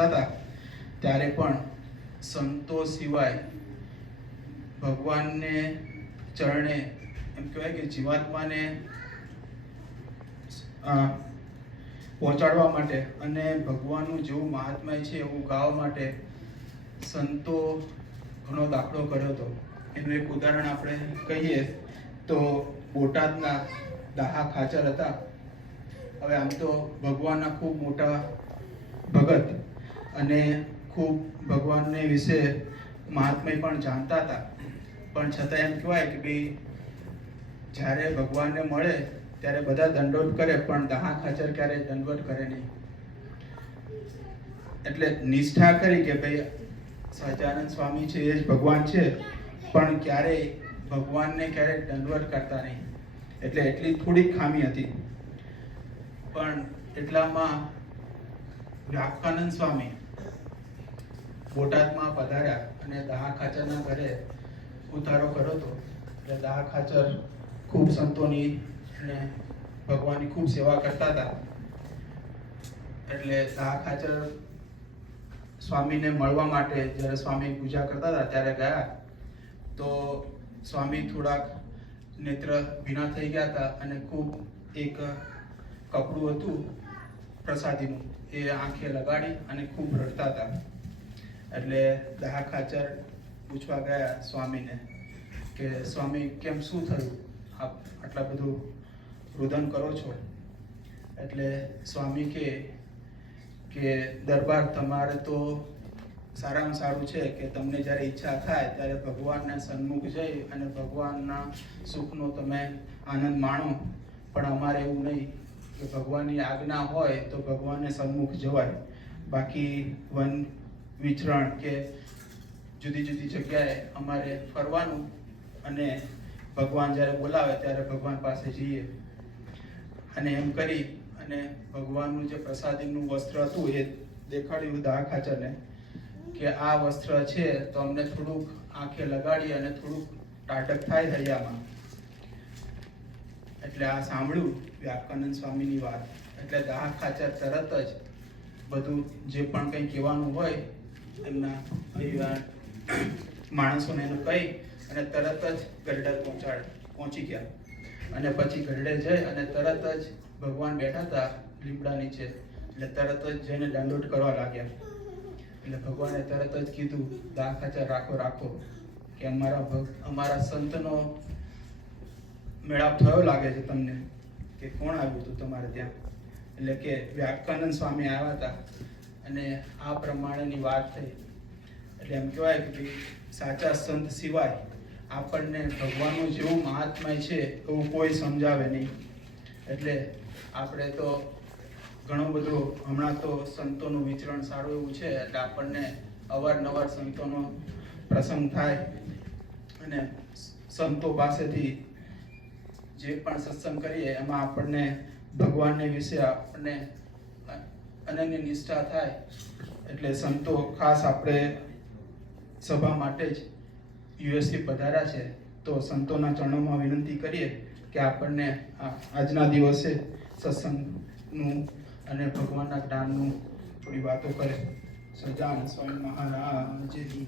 કરતા હતા, ત્યારે પણ સંતો સિવાય ભગવાનને ચરણે, એમ કહેવાય કે જીવાત્માને પહોંચાડવા માટે અને ભગવાનનું જેવું મહાત્મય છે એવું ગાવા માટે સંતો ઘણો દાખલો કર્યો હતો. એનું એક ઉદાહરણ આપણે કહીએ તો બોટાદના દાહા ખાચર હતા. હવે આમ તો ભગવાનના ખૂબ મોટા ભગત અને ખૂબ ભગવાનને વિશે મહાત્મય પણ જાણતા હતા. પણ છતાં એમ કહેવાય કે ભાઈ, જ્યારે ભગવાનને મળે, ત્યારે બધા દંડોત કરે, પણ દહા ખાચર ક્યારેય દંડવત કરે નહીં. એટલે નિષ્ઠા કરી કે ભાઈ, સહજાનંદ સ્વામી છે, એ જ ભગવાન છે, પણ ક્યારેય ભગવાનને ક્યારેય દંડવત કરતા નહીં. એટલે એટલી થોડીક ખામી હતી. પણ એટલામાં વ્યાપકાનંદ સ્વામી બોટાદમાં પધાર્યા અને દહા ખાચરના ઘરે ઉતારો કર્યો હતો. એટલે દહા ખાચર ખૂબ સંતોની અને ભગવાનની ખૂબ સેવા કરતા હતા. એટલે દહા ખાચર સ્વામીને મળવા માટે જ્યારે સ્વામી પૂજા કરતા હતા ત્યારે ગયા, તો સ્વામી થોડાક નેત્ર ભીના થઈ ગયા હતા અને ખૂબ એક કપડું હતું પ્રસાદીનું, એ આંખે લગાડી અને ખૂબ રડતા હતા. એટલે દહા ખાચર પૂછવા ગયા સ્વામીને કે, સ્વામી, કેમ શું થયું? આપ આટલા બધું રુદન કરો છો? એટલે સ્વામી કે કે દરબાર તમારે તો સારામાં સારું છે કે તમને જ્યારે ઈચ્છા થાય ત્યારે ભગવાનના સન્મુખ જઈ અને ભગવાનના સુખનો તમે આનંદ માણો. પણ અમારે એવું નહીં કે ભગવાનની આજ્ઞા હોય તો ભગવાનને સન્મુખ જવાય. બાકી વન વિચરણ કે જુદી જુદી જગ્યાએ અમારે ફરવાનું અને ભગવાન જ્યારે બોલાવે ત્યારે ભગવાન પાસે જઈએ. અને એમ કરી અને ભગવાનનું જે પ્રસાદીનું વસ્ત્ર હતું એ દેખાડ્યું દા ખાચરને કે આ વસ્ત્ર છે તો અમને થોડુંક આંખે લગાડી અને થોડુંક ટાટક થાય હૈયામાં એટલે આ સાંભળ્યું વ્યાકાનંદ સ્વામીની વાત. એટલે દાહ ખાચર તરત જ બધું જે પણ કંઈ કહેવાનું હોય એમના પરિવાર, માણસોને એનું કહી અને તરત જ ગરડે પહોંચાડ, પહોંચી ગયા. અને પછી ગરડે જઈ અને તરત જ ભગવાન બેઠા હતા લીમડા નીચે. એટલે તરત જ જઈને દંડોત કરવા લાગ્યા. એટલે ભગવાને તરત જ કીધું દા ખાચર રાખો રાખો. કે અમારા ભક્ત અમારા સંતનો મેળાપ થયો લાગે છે તમને. કે કોણ આવ્યું હતું તમારે ત્યાં? એટલે કે વ્યાપકાનંદ સ્વામી આવ્યા હતા. અને આ પ્રમાણેની વાત થઈ. એટલે એમ કહેવાય કે સાચા સંત સિવાય આપણને ભગવાનનું જેવું મહાત્મય છે એવું કોઈ સમજાવે નહીં. એટલે આપણે તો ઘણું બધું હમણાં તો સંતોનું વિચરણ સારું એવું છે, એટલે આપણને અવારનવાર સંતોનો પ્રસંગ થાય અને સંતો પાસેથી જે પણ સત્સંગ કરીએ, એમાં આપણને ભગવાનને વિશે આપણને અનન્ય નિષ્ઠા થાય એટલે સંતો ખાસ આપણે સભા માટે જ યુએસથી પધાર્યા છે, તો સંતોના ચરણોમાં વિનંતી કરીએ કે આપણને આજના દિવસે સત્સંગનું અને ભગવાનના જ્ઞાનનું થોડી વાતો કરે સજાન સ્વામી મહારાજની.